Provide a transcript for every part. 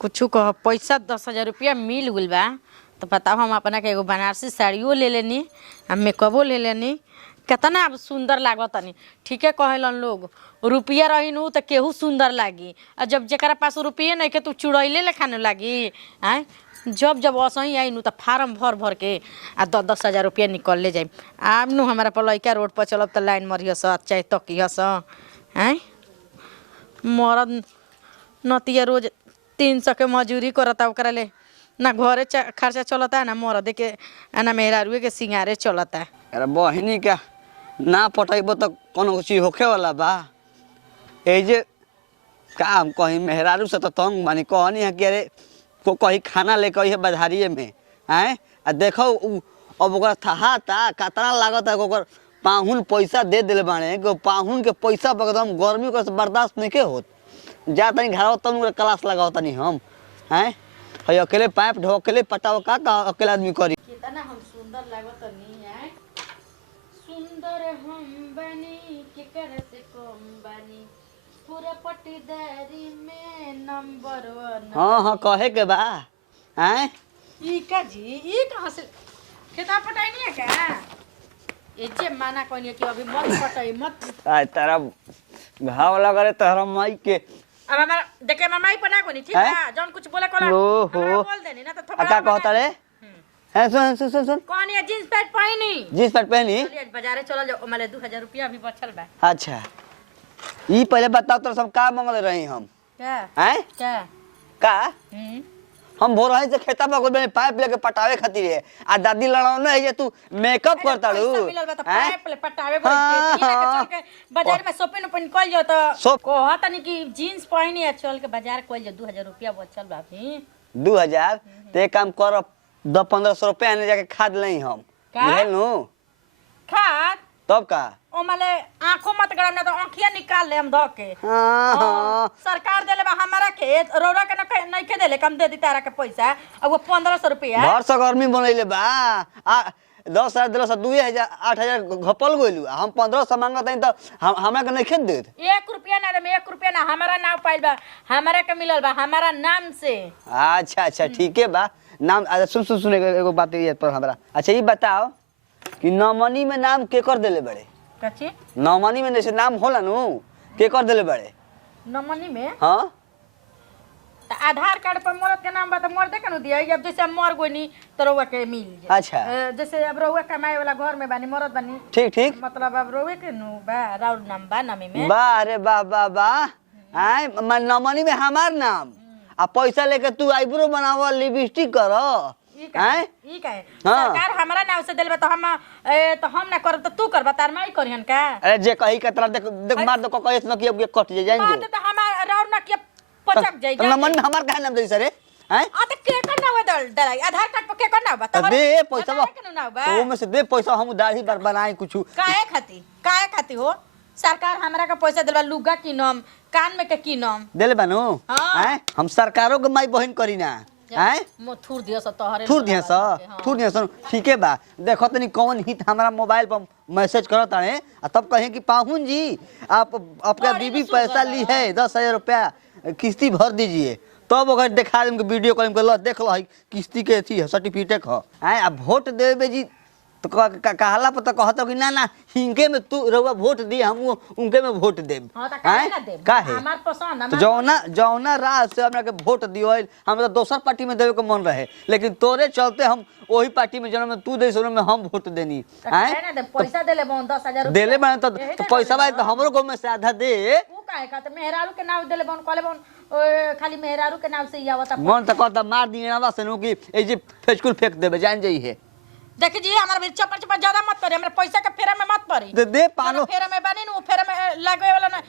कुछ कह पैसा 10,000 रुपया मिल गइल बा तो बताओ हम अपना के एगो बनारसी साड़ियों ले लेनी आ मेकअपो ले लेनी कितना अब सुंदर लागतनी। ठीक है कहेलन लोग रुपया रही नु तो केहू सुंदर लागी और जब जरा पास रुपये नहीं के तू चुड़ैले ले खाने लागी आए जब जब असही आई नु तो फार्म भर भर के आ 10,000 रुपया निकल ले जाए। आब नु हमारा पर लड़का रोड पर चलब तो लाइन मरियस चाहे तकियस आए मरद नतिया रोज 300 के मजूरी करता ओकरा ले ना घरे खर्चा चलता ना मरदे के ना मेहरारुए के सिंगारे चलता। अरे बहिनी का ना पटेबो तो कोनो चीज होखे वाला बा ए जे काम कहीं मेहरारू से तो तंग मानी कहनी है कि अरे को कहीं खाना ले कही है बधारिये में हैं आ देखो अब ओकरा था कतना लागत है ओकर पाहुन पैसा दे दिले बाने को पाहुन के पैसा एकदम गर्मी को बर्दाश्त नहीं के होत जा तनी घर तब क्लास लगाओ तनी हम हैं है अकेले पाइप ढो अकेले पटाओ का अकेले आदमी करी कितना हम सुंदर लागत नहीं है सुंदर हम बनी के कर से कम बनी पूरा पट्टीदारी में नंबर 1। हां कहे के बा हैं ई का जी ई कहां से खेता पटाई नहीं है क्या ए जे माना कोनी कि अभी मत पटाई मत आ तारा घाव लगा रे तहरा माई के अब हमारा देखे माई पना कोनी ठीक है जौन कुछ बोले कोला ओहो बोल देनी ना तो थोड़ा का कहता रे है सुन कौन ये जींस पैंट पहनी जींस पैंट पहनी चलिए बाजारे चलो जाओ माले 2000 रुपया अभी बचल बा। अच्छा ई पहले बताओ तो सब का मांगल रही हम क्या हैं क्या का हम भोर से खेता में पाइप लेके पटावे खातिर है आ दादी लड़ाओ ना है जे तू मेकअप करता रू पाइप ले पटावे बोल के चल के बाजार में शॉपिंग अपन कइल जो तो कहत नहीं कि जींस पहनी है चल के बाजार कइल जो 2000 रुपया बचल बा अभी 2000 ते काम कर 10-1500 रुपया आने जाके खाद लई हम बुझल नु खाद तब का ओ माले आंखों मत गरम ना तो आंखिया निकाल ले हम ध के हां सरकार देले बा हमारा के रोरा के नहीं के देले कम दे दी तारा के पैसा अब वो 1500 रुपया भर से गर्मी बनैले बा 10,000 दिलस 2,000 8,000 घपल गइलू हम 1500 मांगत हई त हमरा के नहीं खेत देत 1 रुपया ना दे 1 रुपया ना हमारा नाम पाइल बा हमारा के मिलल बा हमारा नाम से। अच्छा ठीक है बा नाम सुन एगो बात याद पर हमरा। अच्छा ये बताओ कि नौमनी में नाम के कर देले बड़े कच्ची नौमनी में जैसे नाम होला नु के कर देले बड़े नौमनी में हां त आधार कार्ड पर मरद के नाम बा त मर्दे के न दिया अब जैसे हम मर गोनी त रउवा के मिल जाए। अच्छा जैसे अब रउवा कमाए वाला घर में बानी मरद बानी ठीक मतलब अब रउवे के नु बा राउर नाम बा नामी में बा अरे बा आय नौमनी में हमार नाम आ पैसा लेके तू आईब्रो बनावा लिपस्टिक कर हैं ई काहे सरकार हमरा नाम से देले बा तो हम ना करब त तू करबा तार माई करिहन का। अरे जे कही के तरह देख मार दो कहिस न कि अब कट जाए जान जो त हमार राउर ना के पचक जाई तो नमन में हमार काहे नाम दे सरे हैं आ त के कर ना दलाई आधार कार्ड पर के कर ना बा दे पैसा तो में से दे पैसा हम दाढ़ी बार बनाई कुछ काहे खाती हो सरकार हमरा का पैसा देलबा लुगा किनम कान में के किनम देले बानो हैं हम सरकारों के माई बहन करी ना हैं मो थूर दिया स तोहरे थूर दिया स ठीक है बा देखो तनी कौन हित हमारा मोबाइल पर मैसेज करत आए तब कहे कि पाहुन जी आप आपका बीबी पैसा ली है 10,000 रुपया किस्ती भर दीजिए तब अगर दिखा देम के वीडियो कॉल में देख लो किस्ती के थी सर्टिफिकेट है अब वोट देवे जी तो कहला पर तो कहत कि ना हिंगे में तू रउआ वोट दी हम उनके में वोट देब काहे हमार पसंद तो जौना राह से हमरा के वोट दियो हमरा तो दोसर पार्टी में देवे के मन रहे लेकिन तोरे चलते हम वही पार्टी में जन्म तू दे में हम वोट देनी हैं पैसा देले 10,000 देले बन तो पैसा बा तो हमरो को में से आधा दे ऊ काहे का त मेहरारू के नाम देले बन कहले बन खाली मेहरारू के नाम से ही आवता मन तो कहता मार दिएवा से नु कि ए जे फेस्कुल फेंक देबे जान जाई है। देखी जी हमारा चप्पा ज्यादा मत करे हमरा पैसा के फेरा में मत पड़ी दे पानो फेरा में बनी नु फेरा में लगे वाला ना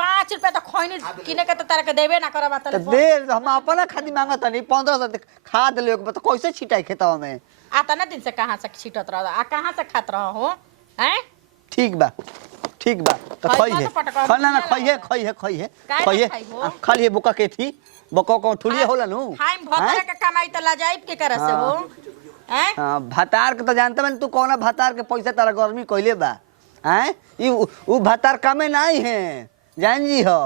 5 रुपया तो खैनी किने के तो तारा के देबे ना करबा त दे हम अपना खादी मांगत नहीं 1500 खाद ले तो कैसे छिटाई खेतवा में आता ना दिन से कहां से छिटत रह आ कहां से खात रह हो हैं ठीक बा तो खई है खाना ना खई है खाली बुका के थी बको को ठुलिए होला नु हां भतरा के कमाई त ला जाइब के करे से हो हैं हां भतार के तो जानते मन तू कौन भतार के पैसा तारा गर्मी कइले बा हैं ई उ भतार कामे नहीं है जान जी हो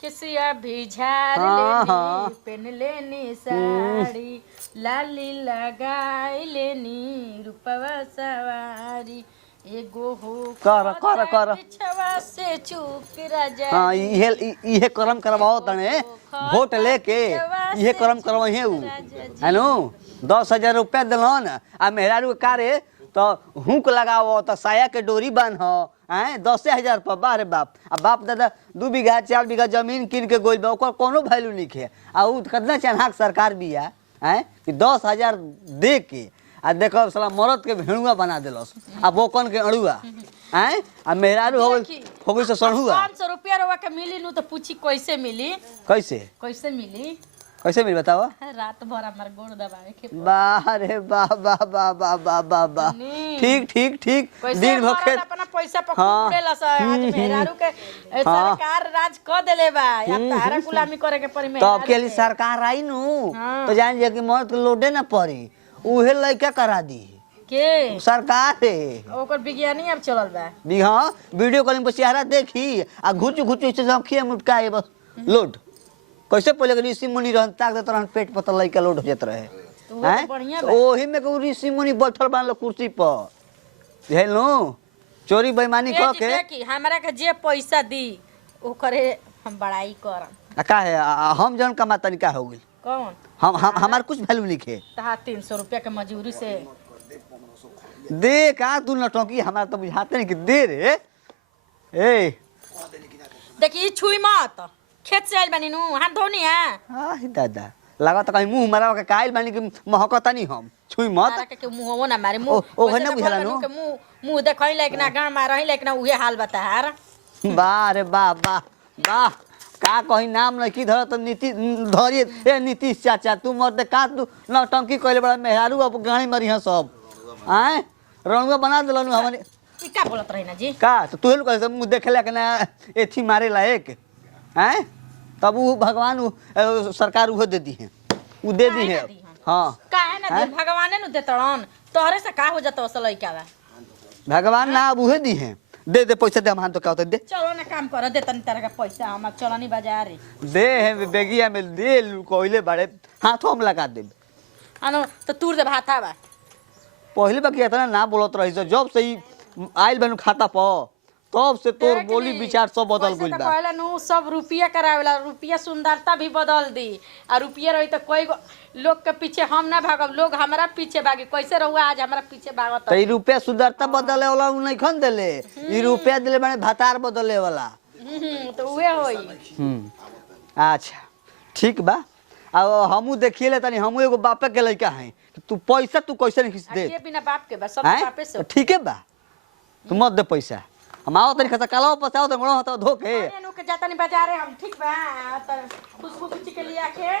किसिया भी झाड़ हाँ, लेनी हाँ। पहन लेनी साड़ी लाली लगाई लेनी रूपवा सवारी एगो हो कर, कर, कर। पिछवा से चूक राजा हाँ जी। इहे कर्म करवाओ तने वोट लेके इहे कर्म करवाइए उ है नु 10,000 रुपया दिलन आ मेहरारू के कारे तो हुक लगाओ तो साया के डोरी बांध हैं 10,000 पर बारे बाप आ बाप दादा 2 बीघा 4 बीघा जमीन किन के गोइल बा ओकर कोनो वैल्यू नहीं है आ उ कितना चन्हाक सरकार बिया हैं कि 10,000 दे के आ देखो साला मरद के भेड़ुआ बना दिलस आ बोकन के अड़ुआ हैं आ मेहरारू हो गई से सड़ुआ 500 रुपया रवा के मिली नु तो पूछी कैसे मिली कैसे कैसे मिली बताओ रात भर हमार गोड़ दबावे के वाह रे वाह वाह वाह वाह वाह वाह वाह ठीक ठीक ठीक दिन भर खेत अपना पैसा पर हाँ। कुड़ेला सा आज मेहरारू के सरकार राज क देले बा या तारा गुलामी करे के पड़ी तो मेहरारू अब के लिए सरकार आई नु तो जान जे कि मर्द के लोडे ना पड़ी उहे लइका करा दी के सरकार है ओकर विज्ञानी अब चलल बा भी हाँ वीडियो कॉलिंग पर चेहरा देखी आ घुच घुच से रखिए मुटकाए बस लोड कैसे पहले के ऋषि मुनि रहन ताक देत रहन पेट पर त लइका लोड हो जात रहे तो वो तो बढ़िया बा ओही में के ऋषि मुनि बैठल बान लो कुर्सी पर हेलो चोरी बेईमानी क के देखी हमरा के जे पैसा दी ओकरे हम बड़ाई करम का है हम जन कमाता नहीं का हो गई कौन हम हमार कुछ वैल्यू नहीं है तहा 300 रुपया के मजूरी से दे का तू नटंकी हमारा तो बुझाते नहीं कि दे रे ए देखी छुई मत खेत से आइल बानी नु हाथ धोनी है आही दादा लगा तो कहीं मुंह मारा के काइल बानी कि महकता नहीं हम छुई मत तारा के मुंहवो ना मारे मुंह ओ है ना बुझाला नु के मुंह देखै लायक ना गान मारही लायक ना उहे हाल बता यार वाह रे वाह वाह वाह का कहीं नाम नहीं की धर तो नीति धरिए ए नीतीश चाचा तू मरते का तू नौटंकी कइले बड़ा मेहरारू अब गाड़ी मरी हैं सब आए रंगवा बना दिलनु हमने ई का बोलत रही ना जी का तो तू लोग कैसे मुंह देखे ला के ना एथी मारे लायक हैं तब वो भगवान सरकार वो दे दी है वो दे दी है हां काहे ना दे भगवाने नु देतड़न तोहरे से का हो जात असल लइका बा भगवान ना अब उहे दी है दे दे पैसा दे हम हाथ तो का होता दे चलो ना काम कर दे तनी तरह का पैसा हम चलनी बाजार दे है बेगिया में दे कोइले बड़े हाथों हम लगा दे अनो तो तूर दे भाता बा पहले बाकी इतना ना बोलत रही जब से ही आइल बनू खाता पर तब से तोर बोली विचार सब बदल गइल बा पहले नु सब रुपया करावेला रुपया सुंदरता भी बदल दी आ रुपया रही तो कोई लोग के पीछे हम ना भागब लोग हमारा पीछे भागे कैसे रहुआ आज हमारा पीछे भागत तो ई रुपया सुंदरता बदले वाला उ नहीं खन देले ई रुपया दिले माने भातार बदले वाला तो उहे होई अच्छा ठीक बा अब हमू देखिए ले तनी हमू एगो बापे के लइका है तू पैसा तू कैसे नहीं खींच दे ये बिना बाप के बा सब हैं? बापे से ठीक है बा तू मत दे पैसा हम आओ तनी खाता कालो पसाओ तो मोड़ो तो धोके नु के जाता नहीं बाजारे हम ठीक बा त खुशबू कुछ के लिया के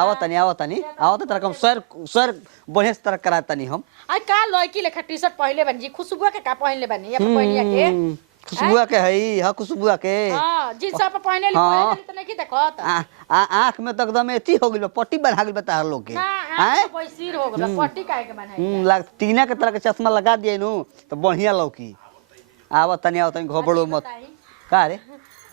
आओ तनी आओ तो तरह सर बढ़िया से तरह करा तनी हम आई का लड़की लेखा टी-शर्ट पहनले बन जी खुशबू के का पहनले बनी या पहनिया के खुशबुआ के हई हां खुशबुआ के हां जी सब पहनले हाँ। पहनले त नहीं की देखत आंख में तो एकदम एथी हो गइल पट्टी बना गइल बता लोग के हां पैसिर हो गला पट्टी काहे के बनाई लाग तीना के तरह के चश्मा लगा दिए नु तो बढ़िया लौकी आओ तनी घबड़ो मत का रे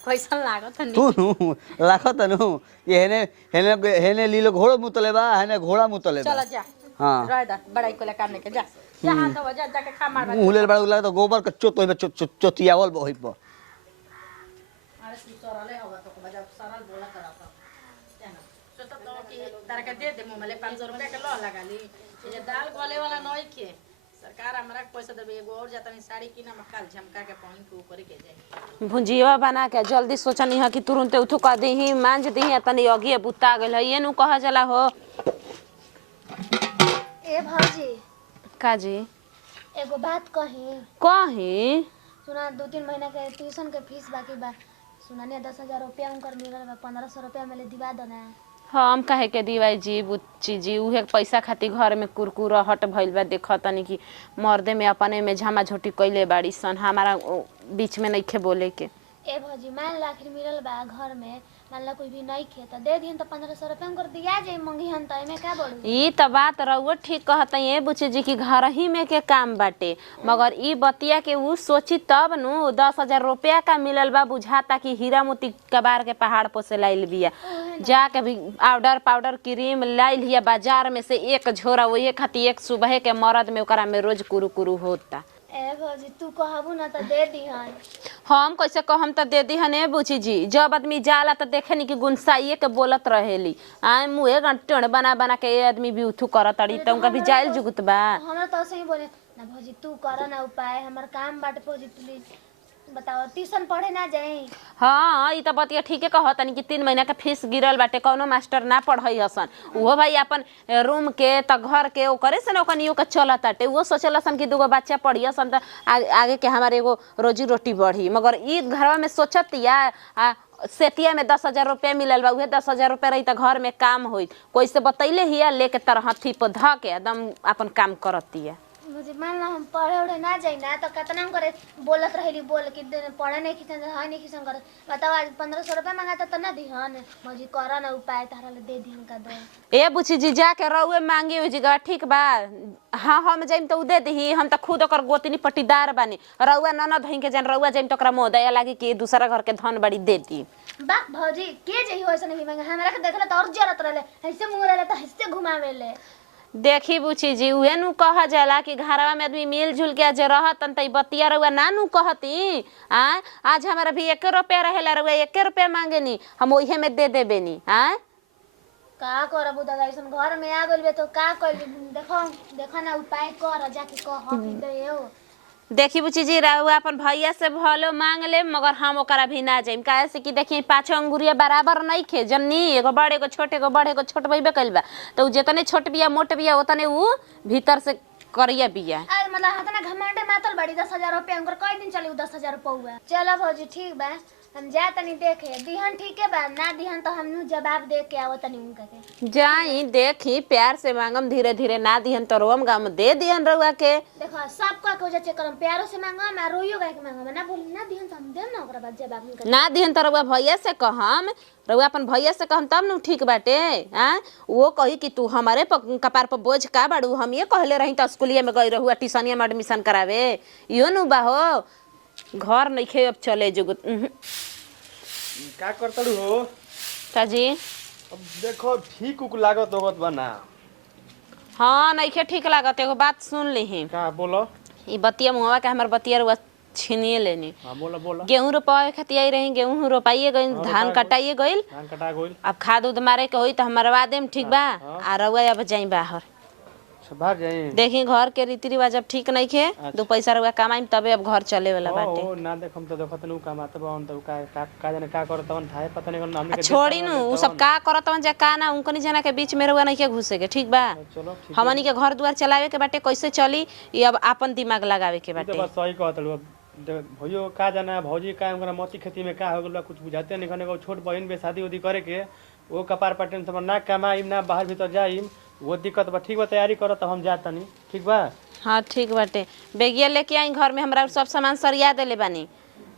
कैसन लागत नहीं तू नु लागत नु ये हेने हेने हेने लीलो घोड़ो मुतले बा हेने घोड़ा मुतले बा चल जा हां रह दा बड़ाई को काम नहीं के जा जा हाथ धो जा जाके खा मार मुंह ले बड़ा लगा तो गोबर के चोत होई चोतियावल होई पर अरे तू सरले होगा तो बजा सरल बोला करा तो तो कि तारा के दे दे मुंह में 500 रुपया के लो लगा ली ये दाल गले वाला नहीं के सरकार हमरा के पैसा देबे एगो और जातनी साड़ी किना मकाल झमका के पहन के ऊपर के जाए भुंजिया बना के जल्दी सोचनी है कि तुरंत उठो कर देही मांज देही तनी अगिए बुता गेल है ये नु कहा जला हो ए भौजी काजी एगो बात कही सुना 2-3 महीना के ट्यूशन के फीस बाकी बा सुना ने 10,000 रुपया उनकर मिलल बा 1,500 रुपया में ले दिवा दना हम काहे के दीवाई जी बुच्ची जी उहे पैसा खातिर घर में कुरकुरा हट भइल बा देख तनी कि मर्दे में अपने में झमा झोटी कइले बाड़ी सन हमारा बीच में नइखे बोले के ए भौजी मान ला आखिर मिलल बा घर में मान ला कोई भी नहीं खे तो दे दिहन तो 1500 रुपया उनकर दिया जाई मंगी हन तो एमे का बोलू ई त बात रउआ ठीक कहत ये बुची जी की घर ही में के काम बाटे मगर ई बतिया के ऊ सोची तब नु 10,000 रुपया का मिलल बा बुझाता कि हीरा मोती कबार के पहाड़ पर से लाइल बिया जाके भी पाउडर क्रीम लाइल हिया बाजार में से एक झोरा वही खाती एक सुबह के मरद में ओकरा में रोज कुरु कुरु होता। ए भौजी तू कहबू ना तो दे दिहन हम कैसे कहम त दे दी हने बुची जी जब आदमी जाला त देखे नी कि गुनसाइए के बोलत रहेली आय मुहे गंटण बना बना के आदमी भी उठू करत अड़ी त उनका भी जाइल जुगत बा। हमरा तो सही बोले ना भौजी तू कर ना उपाय हमर काम बाटे भौजी प्लीज बताओ ट्यूशन पढ़े ना जाई। हाँ ई त बतिया ठीके कहत तनी कि 3 महीना के फीस गिरल बाटे कौनो मास्टर ना पढ़ई हसन उहो भाई अपन रूम के त घर के ओकरे से न ओकनियो के चलत ताटे उहो सोचलसन कि दूगो बच्चा पढ़ियसन त आगे के हमारे एगो रोजी रोटी बढ़ी मगर ई घरवा में सोचतिया सेतिया में 10,000 रुपया मिलल बा उहे 10,000 रुपया रही त घर में काम होई कोई से बतैले हिया लेके तरहथी पर ध के एकदम अपन काम करतिया। मुझे मान ला हम पढ़े उड़े ना जाई ना तो कितना करे बोलत रहेली बोल कि पढ़े नहीं खिसन है नहीं खिसन कर बताओ आज 1500 रुपया मांगा तो ना दिहन मुझे कर ना उपाय तारा ले दे दिहन का दो ए बुची जी जाके रउए मांगी हो जीगा ठीक बा। हाँ हम जाइम तो दे दी हम तो खुद ओकर गोतनी पट्टीदार बानी रउआ ननद हई के जन रउआ जाइम तो ओकरा मोह दया लागी कि दूसरा घर के धन बड़ी दे दी। बा भौजी के जही होइसन भी मांगा हमरा के देखले तो और जरूरत रहले ऐसे मुंह रहले तो ऐसे घुमावेले। देखी बुची जी उहे नु कहा जाला कि घरवा में आदमी मिलजुल के जे रहतन त बतिया रउआ ना नु कहती आज हमारा भी 1 रुपया रहेला रउआ 1 रुपया मांगेनी हम ओहे में दे देबे नी का करबू दादा ऐसन घर में आ गइल तो का कइल देखो देखो ना उपाय कर जाके कह कि देओ। देखी बुची जी रउआ अपन भैया से भलो मांग ले मगर हम ओकरा भी ना जाइम काहे से कि देखी 5 अंगुरिया बराबर नहीं खे जन्नी एगो बड़ एगो छोट एगो बड़ एगो छोट बइबे कइल बा तो जितने छोट बिया मोट बिया उतने उ भीतर से करिया बिया। अरे मतलब हतना घमंडे मातल बड़ी 10,000 रुपया उनकर कई दिन चली 10,000 रुपया चलो भौजी ठीक बा हम जा तनी देखे दिहन ठीक है बा ना दिहन तो हम जवाब दे के आवत तनी उनका के जाई देखी प्यार से मांगम धीरे धीरे ना दिहन तो रोम गाम दे दिहन रउआ के देखो सबका को जे चेक करम प्यारो से मांगा मैं रोइयो गए के मांगा ना बोली ना दिहन तो हम देम ना ओकरा बाद जवाब उनका ना दिहन तो रउआ भैया से कहम रउआ अपन भैया से कहम तब न ठीक बाटे वो कही कि तू हमारे कपार पर बोझ का बाड़ू हम ये कहले रही तो स्कूलिया में गई रहू ट्यूशनिया में एडमिशन करावे इहो नु बा हो घर नइखे अब चले जुगत का करतड़ू हो काजी अब देखो ठीक उक लागत होगत बना हाँ नइखे ठीक लागत एगो बात सुन लीही का बोलो ई बतिया मुहवा के हमर बतिया रुआ छीनिए लेनी हां बोलो बोलो गेहूं रोपाए खातिर आई रही गेहूं रोपाइए गइल धान कटाइए गइल धान कटा गइल अब खाद उद मारे के होई त हमरवा देम ठीक बा आ रउआ अब जाई बाहर सब भाग जाई देखी घर के रीति रिवाज अब ठीक नहीं खे 2 पैसा रुआ कमाई तबे अब घर चले वाला बाटे ओ ना देखम तो देखत नु कमात बान तो का जाने का करतवन थाए पता नहीं हमनी के छोड़ी नु उ सब का करतवन जे का ना उनकनी जना के बीच में रुआ नहीं के घुसे के ठीक बा चलो ठीक हमनी के घर दुआर चलावे के बाटे कैसे चली ये अब अपन दिमाग लगावे के तो बाटे बस सही कहतलू भइयो का जाना भौजी का हमरा मोती खेती में का हो गेल कुछ बुझाते नहीं कने छोट बहन बे शादी उदी करे के वो कपार पटन से ना कमाईम ना बाहर भीतर जाईम वो दिक्कत बा ठीक बा तैयारी करो तो हम जातनी ठीक बा। हाँ ठीक बाटे बेगिया लेके आई घर में हमरा सब सामान सरिया देले बानी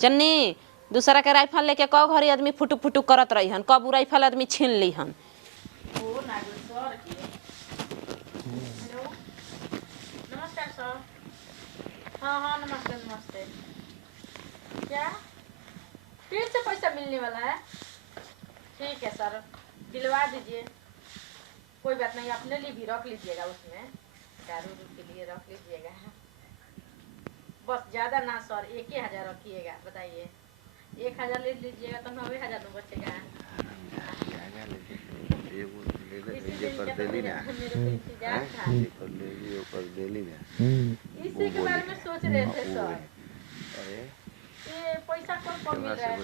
जन्नी दूसरा के राइफल लेके कौ घरी आदमी फुटू फुटू करत रही हन कब राइफल आदमी छीन ली हन। नमस्कार सर। हाँ हाँ नमस्ते नमस्ते। क्या फिर से पैसा मिलने वाला है? ठीक है सर दिलवा दीजिए कोई बात नहीं अपने लिए भी रख लीजिएगा उसमें दारू के लिए रख लीजिएगा बस ज़्यादा ना सर 1,000 रखिएगा बताइए 1,000 ले लीजिएगा तो 90,000 तो बचेगा। इसी के बारे में सोच रहे थे सर ये पैसा कौन मिल रहा है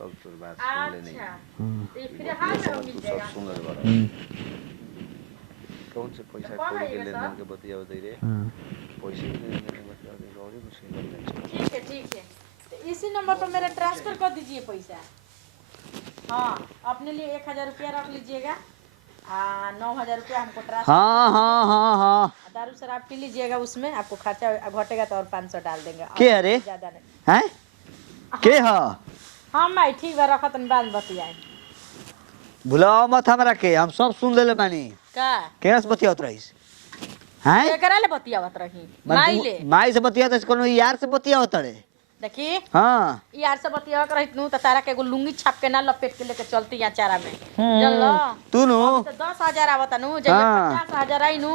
सब तोर बात सुन ले नहीं तो फिर हाल में मिल जाएगा सुन ले बड़ा कौन से पैसा कोई के लेन देन के बतिया बतई रे पैसे लेन देन के बतिया दे गौरी कुछ नहीं करना ठीक है तो इसी नंबर पर मेरा ट्रांसफर कर दीजिए पैसा। हाँ अपने लिए 1,000 रुपया रख लीजिएगा 9,000 रुपया हमको ट्रांसफर। हाँ हाँ हाँ हाँ दारू शराब पी लीजिएगा उसमें आपको खर्चा घटेगा तो और 500 डाल देंगे के अरे ज्यादा नहीं। हैं के ह हम भाई ठीक बा रखत बाद बतियाए भुलाओ मत हमरा के, हम सब सुन लेले बानी। का केस बतियात रहीस हैं? एकरा ले बतियावत रही माई ले माई से बतियात रहीस, कोनो यार से बतियावत रे? देखी हाँ यार से बतियावत रही तू त तारा के एगो लुंगी छाप के ना लपेट के लेके चलती यहाँ चारा में चलो तू नु तो 10,000 आवत नु जब हाँ। 50,000 आई नु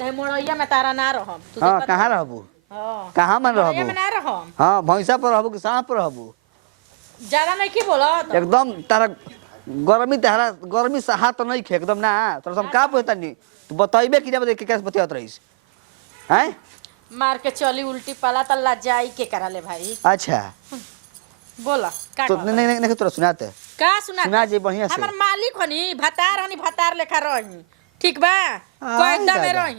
ते मोड़ैया में तारा ना रहम तू हाँ देखत कहाँ रहबू? हां कहाँ मन मोड़ैया में रहबू? ना रहम हाँ भैंसा पर रहबू कि सांप पर रहबू? ज्यादा नहीं की बोलत एकदम तारा गर्मी से हाथ नहीं खे एकदम ना, तोरा हम का पूछता नहीं, तू बताइबे कि जब देख के कैसे बतियात रहीस हैं? मार के चली उल्टी पाला त लजाई के करा ले भाई अच्छा बोला का तो नहीं तोरा सुनाते का सुना सुना जी बढ़िया से। हमर मालिक हनी भतार लेखा रही ठीक बा कोई एकदम में दादा। रही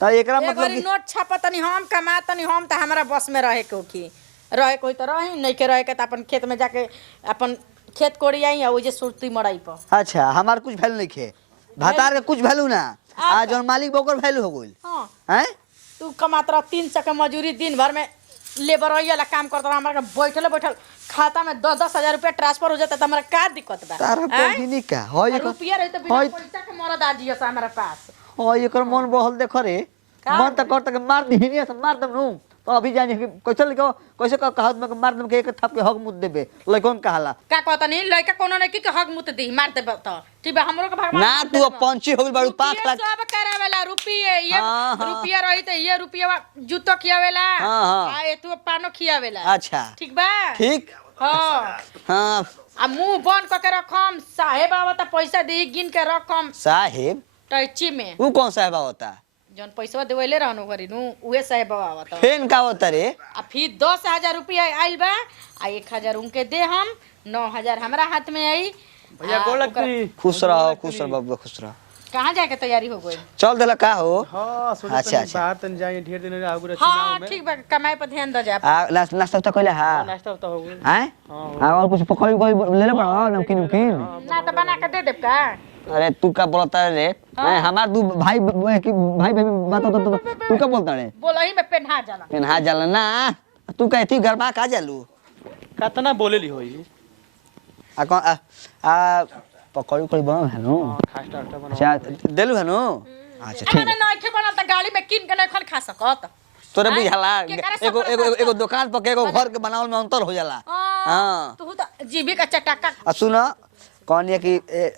तो एकरा एक मतलब बारी कि नोट छापतनी हम कमातनी हम त हमरा बस में रहे के की रहे कोई तो रही नहीं के रहे के त अपन खेत में जाके अपन खेत कोड़ी आई आ जे सुरती मड़ाई पर अच्छा हमार कुछ वैल्यू नहीं खे, भतार के कुछ वैल्यू ना, आज जौन मालिक ओकर वैल्यू हो गइल हां हैं? तू कमात रह 300 के मजूरी दिन भर में लेबर वाला काम करत रह हमरा के बैठल खाता में 10,000 रुपया ट्रांसफर हो जाता त हमरा का दिक्कत बा तारा बहिनी का होय एकर रुपया रही त बिना होय पैसा के मरद आ जियो हमरा पास होय एकर मन बहल देख रे, का मन त करत के मार दिहिनी से मार दम नु, तो अभी जानी कि कैसे लिखो कैसे कहत में मार दम के एक थप के हक मुद देबे लइकन कहाला का कहतनी लइका कोनो नहीं की हक मुत दी मार देब त ठीक बा हमरो के भगवान ना तू अब पंची हो गइल बारू 5 लाख सब करावेला रुपये ये हाँ, हाँ। रुपया रही त ये रुपया जूतो खियावेला हाँ, हाँ। आ तू पानो खियावेला अच्छा ठीक बा ठीक हां हाँ आ मुंह बंद क के रखम साहेब आवता पैसा दी गिन के रखम साहेब टैची में वो कौन साहेब होता? जौन पैसा देवेले रहनु घरी नु उहे साहेब आवता फेन का होता रे? आ फिर 10,000 रुपया आइल बा आ 1,000 उनके दे हम 9,000 हमरा हाथ में आई भैया आ, गोड़ ओकर- लगती। खुश रहो बाबू खुश रहो। कहाँ जाके तैयारी हो गई चल देला का हो? हां सोचे अच्छा, तनी अच्छा। बाहर तनी जाए ढेर दिन आगु रे हाँ चुनाव में ठीक बा कमाई पर ध्यान दो जा आ नाश्ता तो कहले हां नाश्ता तो हो गइल। हैं? हाँ, और कुछ पकड़ कोई ले ले पड़ा नमकीन नमकीन? ना तो बना के दे देब का अरे तू का बोलता रे? हमार दू भाई भाई बात तो तू का बोलता रे? बोलही में पेन्हा जाला पेन्हा जाला ना, तू कहती गरमा का जालू? कतना बोलेली होई आ कौन आ पकड़ कोई बनो है नो? खास्टा आटा बना अच्छा देलू है नो? अच्छा ठीक हमने नहीं खे बनल त गाड़ी में किन के नहीं खन खा सकत तोरे बुझाला केकरा से एगो फर्क एगो पड़ता? एगो दुकान पर के एगो घर के बनावल में अंतर हो जाला। हाँ तू तो जीबी का चटाका आ सुन कौन ये कि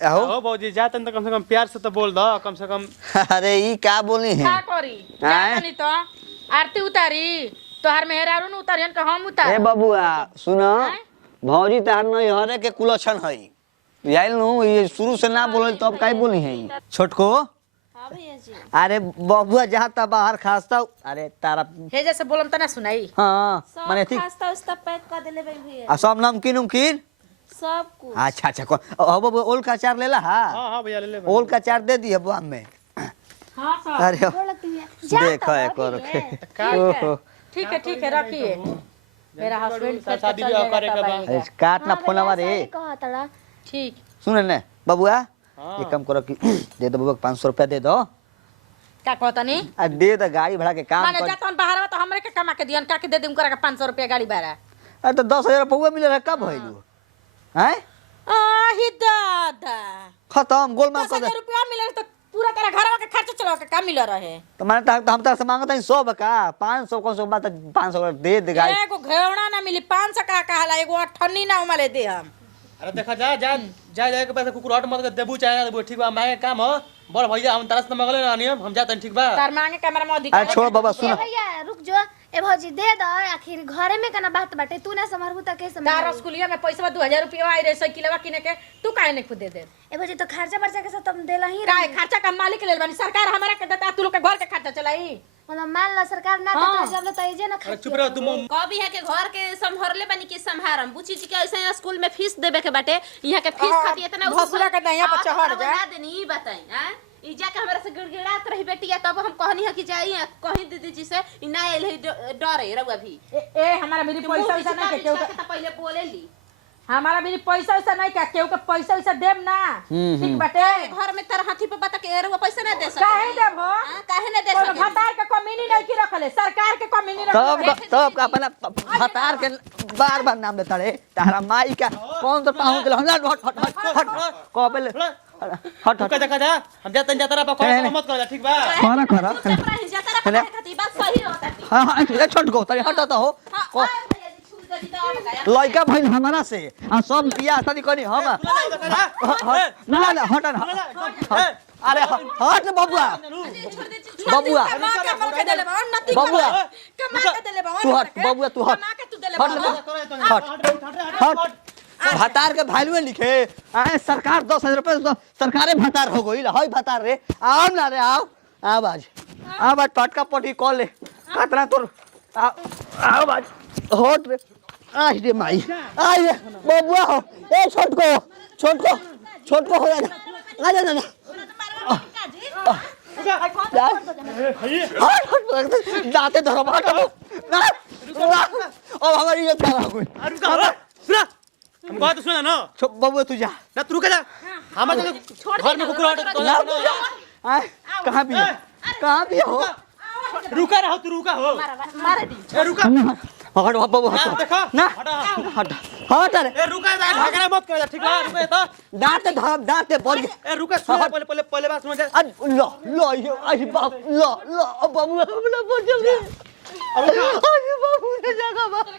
हो हो भौजी जातन तो कम से कम प्यार से तो बोल दो कम से कम। अरे ई का बोली है? का करी हैं? जातनी तो आरती उतारी तोहर मेहरारू न उतारियन के हम ए उतार बबुआ सुन भौजी तार नहीं हरे के कुलक्षण है याइल नु, ये शुरू से ना बोलल तब काई बोली है छोटको? हां भैया जी अरे बबुआ जहाँ तक बाहर खास्ता अरे तारा हे जैसे बोलम त ना सुनाई हाँ माने सब ठीक खास्ता उस्ता पैक कर देले भैया आ सब नमकीन उमकीन सब कुछ अच्छा अच्छा अब ओल का चार लेला हा हां हां भैया ले ले ओल का चार दे दिए बुआ में। हां सर अरे गोड़ लगती है देखो एक और ओहो ठीक है रखिए मेरा हस्बैंड से शादी चल ब्याह जाएगा करे के तब बा। आएगा। काट ना फोनवा रे कहा तड़ा ठीक सुन ने बबुआ हाँ। ये काम करो कि दे दो बबुआ 500 रुपया दे दो का कहतनी आ दे दो गाड़ी भाड़ा के काम माने कर। जातन बाहर तो हमरे के कमा के दियन का के दे दूं करा के 500 रुपया गाड़ी भाड़ा अरे तो 10,000 रुपया मिले रहा कब भइलू हैं? आही दादा खत्म गोलमाल कर दे 10,000 रुपया मिले तो पूरा तेरा घरवा के खर्चा चलाओ के का मिल रहे तो मैंने तो हम तार से मांगता नहीं 100 का 500 कौन सौ बात 500 दे दे गाड़ी। एगो घेवड़ा ना मिली 500 का कहला एगो अठन्नी ना उमले दे हम अरे देखा जा जा जा जा के पैसा कुकुर हट मत कर देबू चाहे देबू ठीक बा मांगे काम हो बड़ भैया हम तरस न मगले ना नियम हम जातन ठीक बा। तार मांगे कैमरा में अरे अधिकार छोड़ बाबा ए सुन भैया रुक जो ए भौजी दे दो आखिर घरे में कना बात बाटे तू ना संभरबू त के तार संभर स्कूलिया में पैसा 2000 रुपया आई रहे साइकिलवा किने के तू काहे नहीं खुद दे दे ए भौजी तो खर्चा बर्चा के साथ तुम देला ही काहे खर्चा का मालिक लेल बानी सरकार हमरा के देता तू लोग के घर के खर्चा चलाई मतलब मान ला सरकार ना हाँ। देता जब ले तो एजे ना अरे चुप रहो तुम कभी है के घर के संभरले बनी कि संभारम बुची जी के ऐसे स्कूल में फीस देबे के बाटे यहाँ के फीस हाँ, खाती इतना भसुरा के नैया पर चढ़ जा। बना देनी ई बताई हां ई जाके हमरा से गिड़गिड़ात रही बेटिया तब हम कहनी है कि जाई कहीं दीदी जी से ई ना एल है डरे रउआ भी ए हमारा मेरी पैसा वैसा नहीं के केहू के तो पहले बोले ली हमारा मेरी पैसा वैसा नहीं के केहू के पैसा वैसा देब ना ठीक बाटे घर में तर हाथी पे बता के रउआ पैसा ना दे सकते काहे देबो काहे ना दे कोनो सकते भतार के कमी नहीं की रखले सरकार के कमी तब अपना भतार के बार बार नाम लेता रे तारा माई का कौन तो पाहु के हमरा हट हट हट हट कबे हट हट देखा जा हम जाता रहा कॉल मत कर ठीक बा करा हां हां ये छोट को तरी हट तो हो लइका भइल हमारा से आ सब बियाह शादी करी हम ना ना हट ना अरे हट बबुआ बबुआ बबुआ तू हट बबुआ तू हट हट भतार के वैल्यू लिखे आए सरकार 10,000 रुपए सरकारे भतार हो गई हई भतार रे आओ ना रे आओ आवाज आवाज पटका पटी कॉल ले कतरा तोर आवाज हट रे आई रे माई आई रे बबुआ हो ए छोट को हो जा ना ना दाते धरो ना ओ हमारी इज्जत खराब हो गई हम बात सुना ना बबुआ तू जा ना तू रुक जा हम घर में कुकुर कहाँ भी हो रुका रहो तू रुका हो ए रुका हट बाबू हट देखो ना हट हट रे ए रुका जा झगड़ा मत कर ठीक है रुके तो दांत बोल ए रुका सुन पहले बात सुन जा लो ये आई बाप लो बाबू बोल